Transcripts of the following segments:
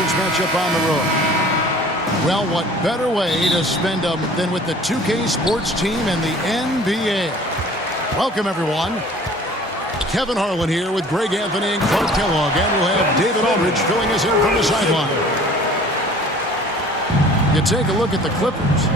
conference matchup on the road. Well, what better way to spend them than with the 2K Sports team and the NBA? Welcome, everyone. Kevin Harlan here with Greg Anthony and Clark Kellogg, and we'll have David Aldridge filling us in from the sideline. You take a look at the Clippers.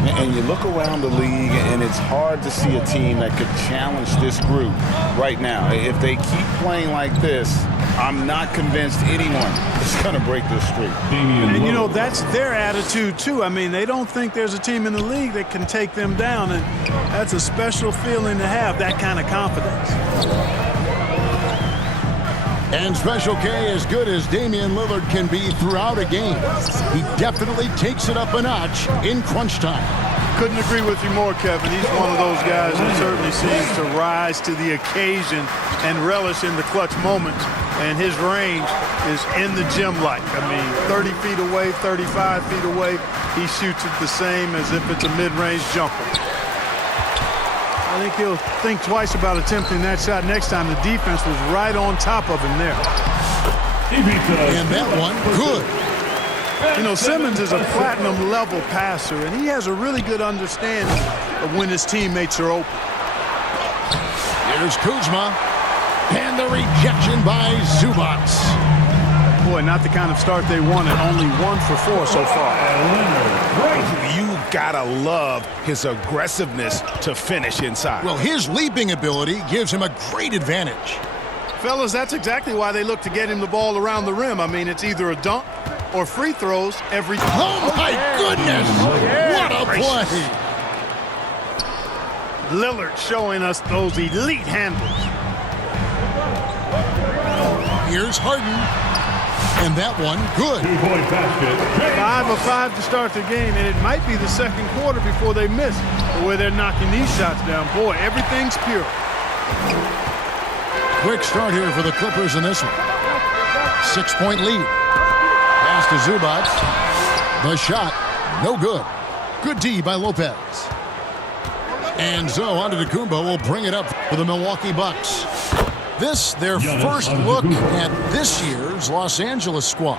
And you look around the league, and it's hard to see a team that could challenge this group right now. If they keep playing like this, I'm not convinced anyone is going to break this streak. And, you know, that's their attitude, too. I mean, they don't think there's a team in the league that can take them down, and that's a special feeling to have, that kind of confidence. And Special K, as good as Damian Lillard can be throughout a game, he definitely takes it up a notch in crunch time. Couldn't agree with you more, Kevin. He's one of those guys who certainly seems to rise to the occasion and relish in the clutch moments. And his range is in the gym like. I mean, 30 feet away, 35 feet away, he shoots it the same as if it's a mid-range jumper. I think he'll think twice about attempting that shot next time. The defense was right on top of him there. And that one, good. You know, Simmons is a platinum-level passer, and he has a really good understanding of when his teammates are open. Here's Kuzma. And the rejection by Zubac. Boy, not the kind of start they wanted. Only 1 for 4 so far. You gotta love his aggressiveness to finish inside. Well, his leaping ability gives him a great advantage. Fellas, that's exactly why they look to get him the ball around the rim. I mean, it's either a dunk or free throws every time. Oh, my goodness! What a play! Lillard showing us those elite handles. Here's Harden. And that one, good. 5 of 5 to start the game, and it might be the second quarter before they miss the way they're knocking these shots down. Boy, everything's pure. Quick start here for the Clippers in this one. 6-point lead. Pass to Zubac. The shot, no good. Good D by Lopez. And so Antetokounmpo will bring it up for the Milwaukee Bucks. This, their first look at this year's Los Angeles squad.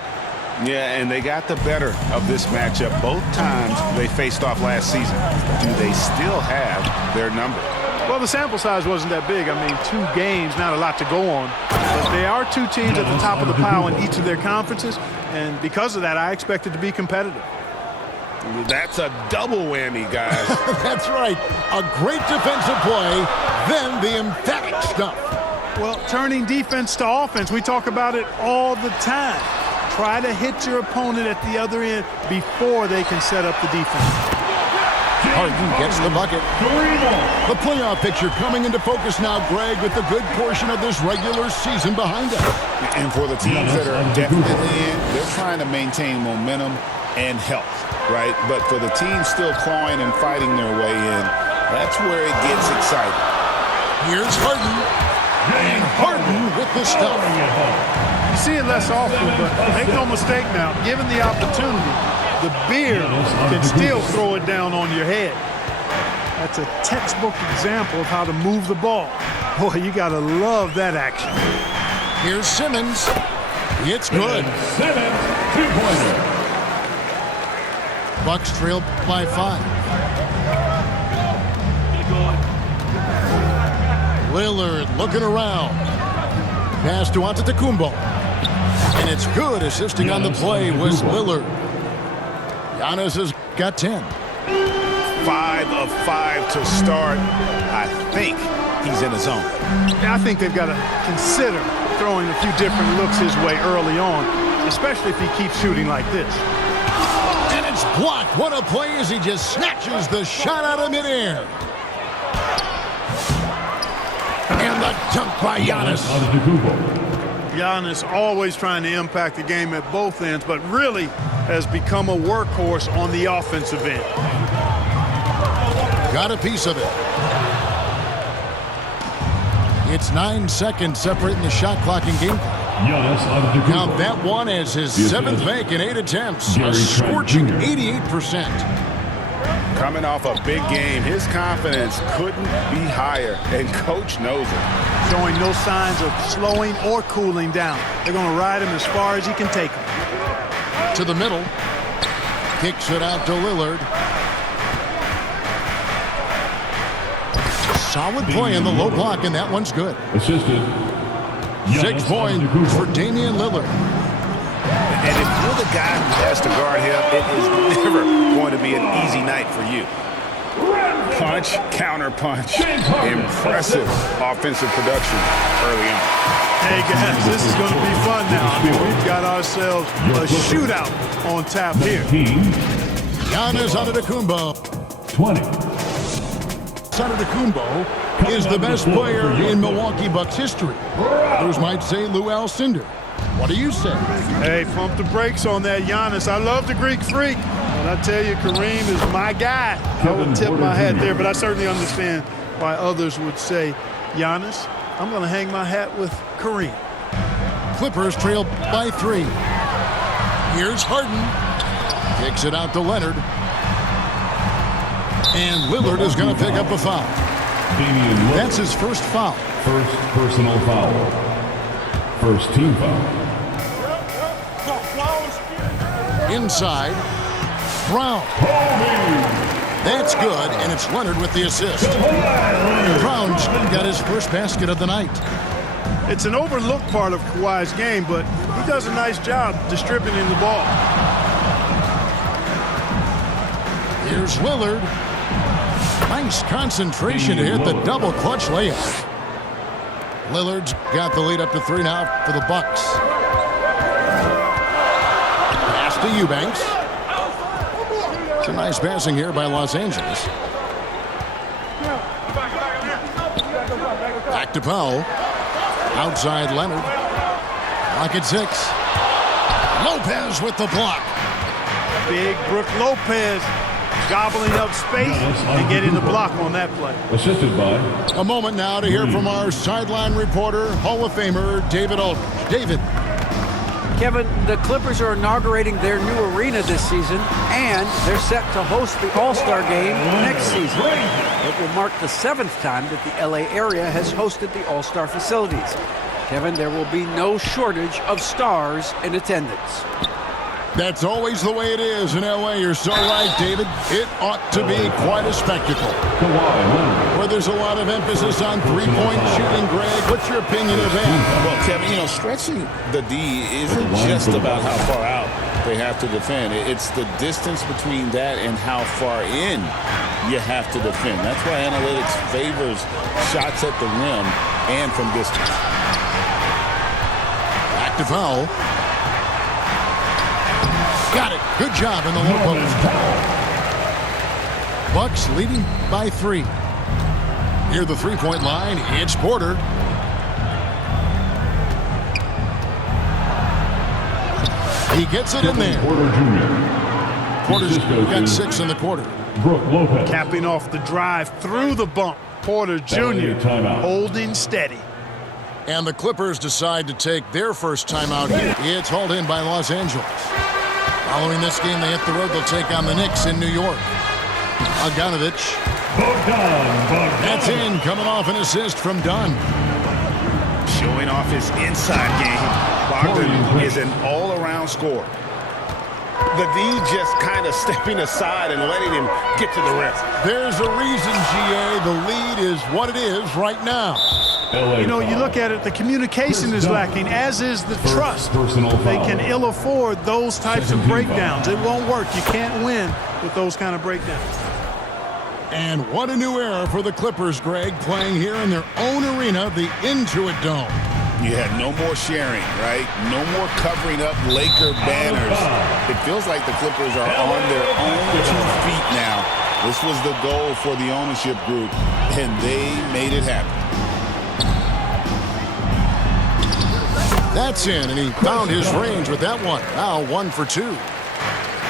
Yeah, and they got the better of this matchup both times they faced off last season. Do they still have their number? Well, the sample size wasn't that big. I mean, 2 games, not a lot to go on. But they are 2 teams at the top of the pile in each of their conferences, and because of that, I expect it to be competitive. That's a double whammy, guys. That's right. A great defensive play, then the emphatic stuff. Well, turning defense to offense, we talk about it all the time. Try to hit your opponent at the other end before they can set up the defense. Harden gets the bucket. The playoff picture coming into focus now, Greg, with the good portion of this regular season behind us. And for the teams that are definitely in, they're trying to maintain momentum and health, right? But for the teams still clawing and fighting their way in, that's where it gets exciting. Here's Harden. And Harden with the stuff. You see it less often, but make no mistake now, given the opportunity, the beard can still throw it down on your head. That's a textbook example of how to move the ball. Boy, you got to love that action. Here's Simmons. It's good. Simmons, 2-pointer. Bucks trail by 5. Lillard looking around. Pass to Antetokounmpo. And it's good. Assisting on the play was Lillard. Giannis has got 10. 5 of 5 to start. I think he's in the zone. I think they've got to consider throwing a few different looks his way early on, especially if he keeps shooting like this. And it's blocked. What a play as he just snatches the shot out of midair. And the dunk by Giannis. Giannis always trying to impact the game at both ends, but really has become a workhorse on the offensive end. Got a piece of it. It's 9 seconds separating the shot clock and game clock. Count that one as his 7th make in 8 attempts. A scorching 88%. Coming off a big game, his confidence couldn't be higher, and coach knows it. showing no signs of slowing or cooling down. They're going to ride him as far as he can take him. To the middle. Kicks it out to Lillard. Solid play in the low block, and that one's good. Assisted. 6 points for Damian Lillard. And if you're the guy who has to guard him, it is never going to be an easy night for you. Punch, counter punch. Impressive offensive production early on. Hey, guys, this is going to be fun now. We've got ourselves a shootout on tap here. Giannis Antetokounmpo. 20. Antetokounmpo is the best player in Milwaukee Bucks history. Others might say Lou Alcindor. What do you say? Hey, pump the brakes on that, Giannis. I love the Greek Freak, but I tell you, Kareem is my guy. I would tip my hat there, but I certainly understand why others would say, Giannis, I'm going to hang my hat with Kareem. Clippers trail by 3. Here's Harden. Kicks it out to Leonard. And Lillard is going to pick up a foul. That's his first foul. First personal foul. First team foul. Inside. Brown. That's good, and it's Leonard with the assist. Brown's got his first basket of the night. It's an overlooked part of Kawhi's game, but he does a nice job distributing the ball. Here's Lillard. Nice concentration to hit the double clutch layup. Lillard's got the lead up to 3 now for the Bucks. Pass to Eubanks. Some nice passing here by Los Angeles. Back to Powell. Outside Leonard. Lock at 6. Lopez with the block. Big Brook Lopez gobbling up space and getting the block on that play. Assisted by. A moment now to hear from our sideline reporter, Hall of Famer David Aldridge. David. Kevin, the Clippers are inaugurating their new arena this season, and they're set to host the All-Star Game next season. It will mark the 7th time that the LA area has hosted the All-Star facilities. Kevin, there will be no shortage of stars in attendance. That's always the way it is in LA. You're so right, David. It ought to be quite a spectacle. Where there's a lot of emphasis on three-point shooting, Greg. What's your opinion of that? Well, Kevin, stretching the D isn't just about how far out they have to defend. It's the distance between that and how far in you have to defend. That's why analytics favors shots at the rim and from distance. Back to foul. Got it. Good job in the low post. Bucks leading by 3. Near the three-point line, it's Porter. He gets it in there. Porter Jr. Porter's got 6 in the quarter. Brook Lopez. Capping off the drive through the bump. Porter Jr. holding steady. And the Clippers decide to take their first timeout here. It's hauled in by Los Angeles. Following this game, they hit the road. They'll take on the Knicks in New York. Bogdanovich. That's in, coming off an assist from Dunn. Showing off his inside game. Bogdan is an all-around scorer. The D just kind of stepping aside and letting him get to the rim. There's a reason, GA. The lead is what it is right now. You look at it, the communication is lacking, as is the trust. They can ill afford those types of breakdowns. It won't work. You can't win with those kind of breakdowns. And what a new era for the Clippers, Greg, playing here in their own arena, the Intuit Dome. You had no more sharing, right? No more covering up Laker banners. It feels like the Clippers are on their own 2 feet now. This was the goal for the ownership group, and they made it happen. That's in, and he found his range with that one. Now 1 for 2.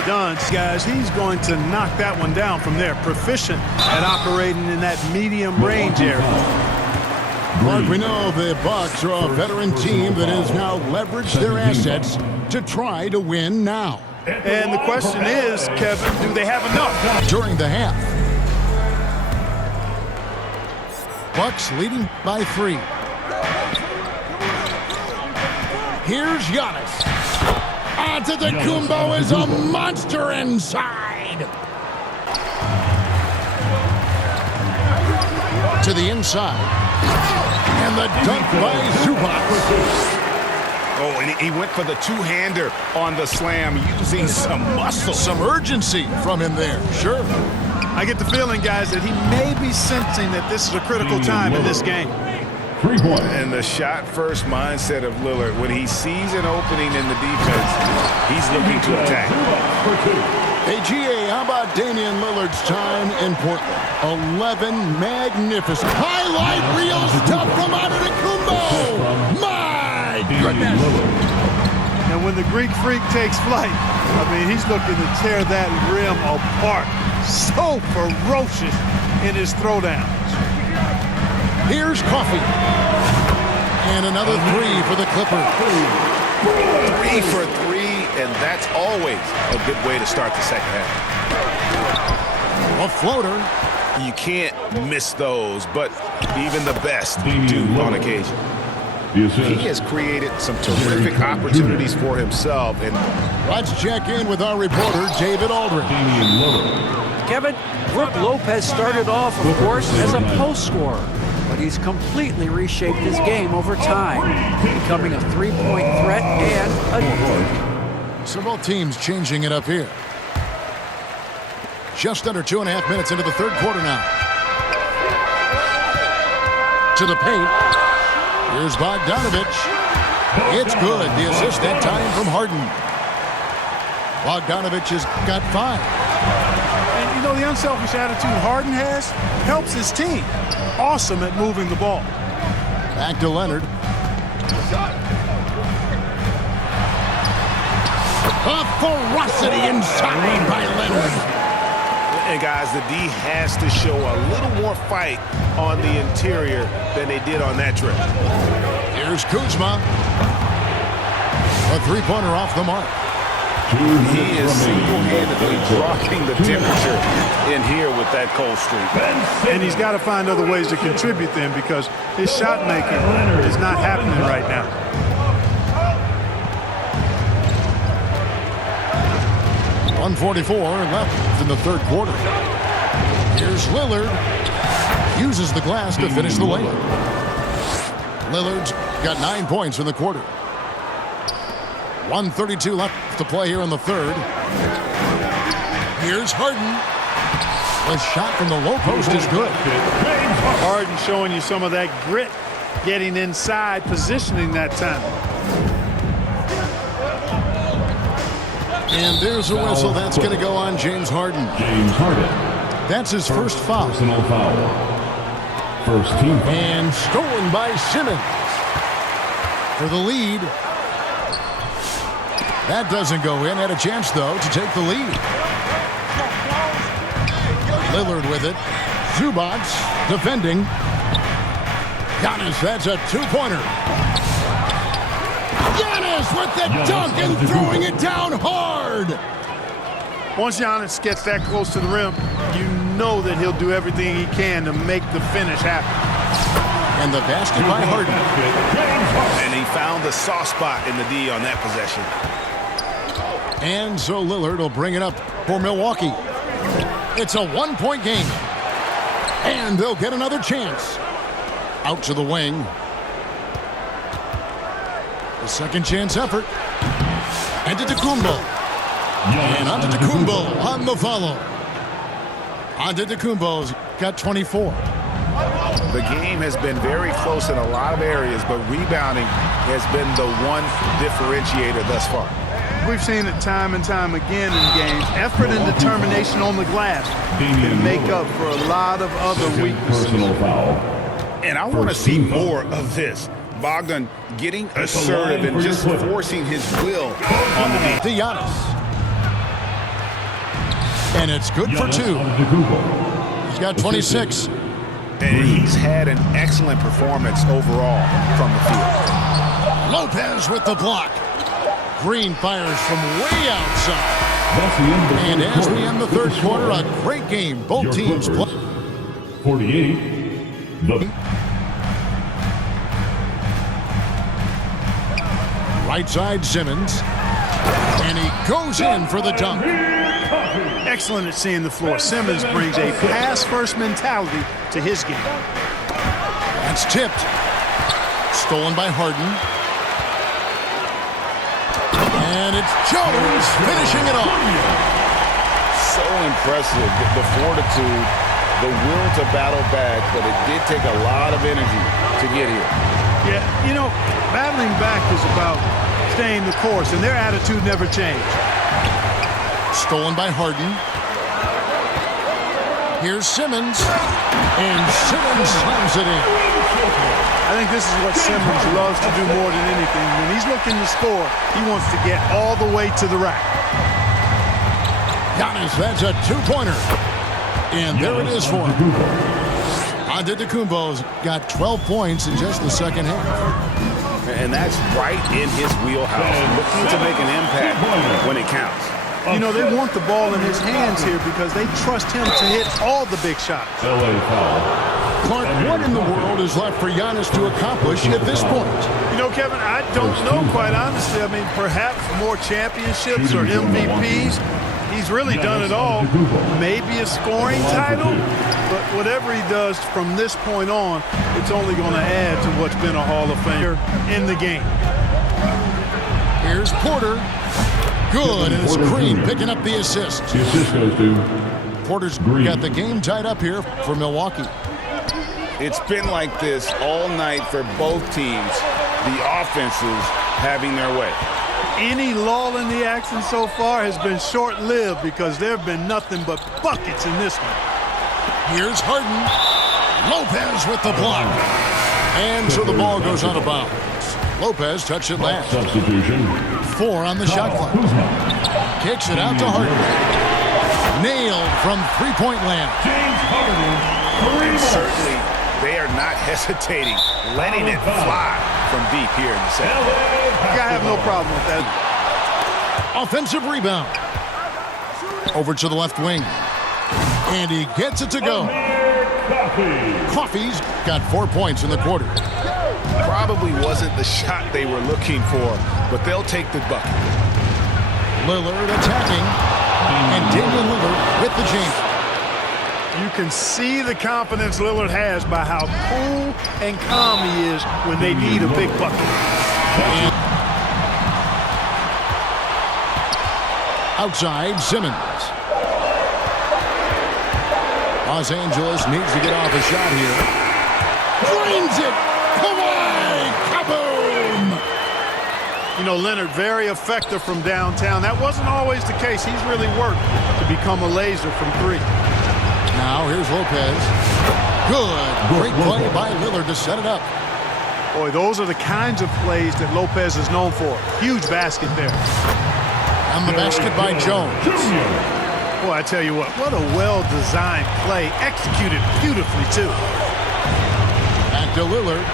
Dunn, guys, he's going to knock that one down from there. Proficient at operating in that medium range area. Mark, we know the Bucks are a veteran team that has now leveraged their assets to try to win now. And the question is, Kevin, do they have enough? During the half. Bucks leading by 3. Here's Giannis. Antetokounmpo is a monster inside. To the inside. And the dunk by Zubac. Oh, and he went for the two-hander on the slam using some muscle. Some urgency from him there, sure. I get the feeling, guys, that he may be sensing that this is a critical time in this game. 3 points. And the shot-first mindset of Lillard, when he sees an opening in the defense, he's looking to attack. Hey, GA, how about Damian Lillard's time in Portland? 11 magnificent highlight reel stuff from Antetokounmpo. My goodness. And when the Greek Freak takes flight, I mean, he's looking to tear that rim apart. So ferocious in his throwdowns. Here's Coffey. And another three for the Clippers. 3 for 3, and that's always a good way to start the second half. A floater. You can't miss those, but even the best do on occasion. He has created some terrific opportunities for himself. And let's check in with our reporter, David Aldridge. Kevin, Brook Lopez started off, of course, as a post scorer, but he's completely reshaped his game over time, becoming a three-point threat and a... So both teams changing it up here. Just under 2.5 minutes into the third quarter now. To the paint. Here's Bogdanovich. It's good. The assist that time from Harden. Bogdanovich has got 5. And, you know, the unselfish attitude Harden has helps his team. Awesome at moving the ball. Back to Leonard. A ferocity inside by Leonard. And guys, the D has to show a little more fight on the interior than they did on that trip. Here's Kuzma. A three-pointer off the mark. He is single-handedly dropping the temperature in here with that cold streak. And he's got to find other ways to contribute then, because his shot making is not happening right now. .144 left in the third quarter. Here's Lillard. Uses the glass to finish the layup. Lillard's got 9 points in the quarter. 1:32 left to play here in the third. Here's Harden. The shot from the low post is good. Harden showing you some of that grit, getting inside, positioning that time. And there's a whistle that's going to go on James Harden. James Harden. That's his first foul. Personal foul. First team foul. And stolen by Simmons for the lead. That doesn't go in. Had a chance, though, to take the lead. Lillard with it. Zubac defending. Giannis, that's a two-pointer. Giannis with the dunk and throwing it down hard. Once Giannis gets that close to the rim, you know that he'll do everything he can to make the finish happen. And the basket by Harden. And he found the soft spot in the D on that possession. And so Lillard will bring it up for Milwaukee. It's a one-point game. And they'll get another chance. Out to the wing. The second chance effort. Antetokounmpo. And Antetokounmpo on the follow. Antetokounmpo's got 24. The game has been very close in a lot of areas, but rebounding has been the one differentiator thus far. We've seen it time and time again in games. Effort and determination on the glass can make up for a lot of other weaknesses. Personal foul. And I want to see more of this. Bogdan getting assertive and just forcing his will on the beat. To Giannis. And it's good for 2. He's got 26. And he's had an excellent performance overall from the field. Lopez with the block. Green fires from way outside. That's the end of the And as quarter. we end the third quarter, a great game. Both Your teams Clippers, play. 48. The Right side, Simmons. And he goes in for the dunk. Excellent at seeing the floor. Simmons brings a pass-first mentality to his game. That's tipped. Stolen by Harden. And it's Jones finishing it off. So impressive, the fortitude, the will to battle back, but it did take a lot of energy to get here. Yeah, you know, battling back is about staying the course, and their attitude never changed. Stolen by Harden. Here's Simmons. And Simmons slams it in. I think this is what Simmons loves to do more than anything. When he's looking to score, he wants to get all the way to the rack. Giannis, that's a two-pointer. And there it is for him. Antetokounmpo's got 12 points in just the second half. And that's right in his wheelhouse, looking to make an impact when it counts. You know, they want the ball in his hands here because they trust him to hit all the big shots. LA foul. Clark, what in the world is left for Giannis to accomplish at this point? You know, Kevin, I don't know, quite honestly. I mean, perhaps more championships or MVPs. He's really done it all. Maybe a scoring title, but whatever he does from this point on, it's only going to add to what's been a Hall of Famer in the game. Here's Porter. Good, and it's Green picking up the assist. The assist goes to Porter's Green. got the game tied up here for Milwaukee. It's been like this all night for both teams, the offenses having their way. Any lull in the action so far has been short-lived because there have been nothing but buckets in this one. Here's Harden. Lopez with the block. And so the ball goes out of bounds. Lopez touched it last. Substitution. 4 on the shot clock. Kicks it out to Harden. Nailed from three-point land. And certainly, they are not hesitating, letting it fly from deep here in the set. I have no problem with that. Offensive rebound. Over to the left wing. And he gets it to go. Coffey's got 4 points in the quarter. Probably wasn't the shot they were looking for, but they'll take the bucket. Lillard attacking. And Damian Lillard with the jam. You can see the confidence Lillard has by how cool and calm he is when they need a big bucket. And outside, Simmons. Los Angeles needs to get off a shot here. Drains it. Kawhi. Kaboom. You know, Leonard, very effective from downtown. That wasn't always the case. He's really worked to become a laser from three. Now here's Lopez. Good. Great play by Lillard to set it up. Boy, those are the kinds of plays that Lopez is known for. Huge basket there. On the basket by Jones. Boy, I tell you what a well-designed play. Executed beautifully, too. Back to Lillard.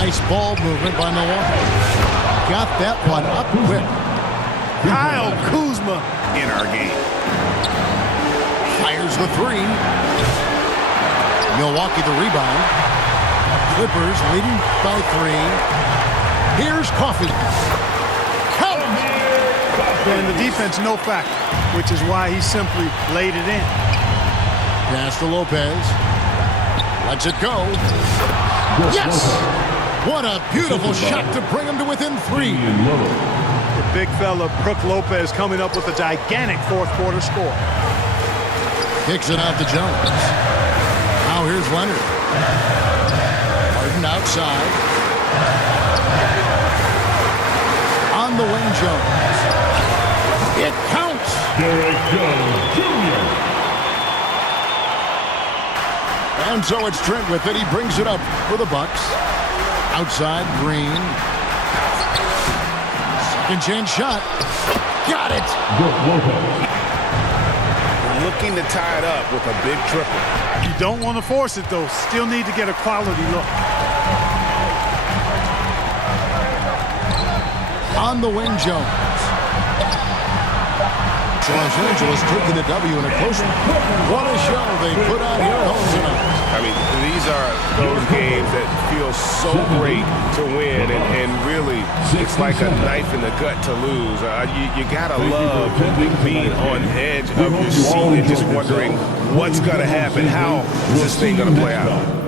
Nice ball movement by Milwaukee. Got that one up quick. Kyle Kuzma In our game. Fires the three. Milwaukee the rebound. Clippers leading by 3. Here's Coffey. Count. and the defense no factor, which is why he simply laid it in. Pass to Lopez. Lets it go. Yes! What a beautiful shot to bring him to within 3. The big fella, Brook Lopez, coming up with a gigantic fourth-quarter score. Kicks it out to Jones. Now here's Leonard. Harden outside. On the wing, Jones. It counts. Derek Jones Jr. And so it's Trent with it. He brings it up for the Bucks. Outside, Green. Second chance shot. Got it. Looking to tie it up with a big triple. You don't want to force it, though. Still need to get a quality look. On the wing, Jones. Los Angeles taking the W in a close one. What a show they put on here at home tonight. I mean, these are those games that feel so great to win, and really, it's like a knife in the gut to lose. You gotta love being on edge of your seat and just wondering what's gonna happen. How is this thing gonna play out?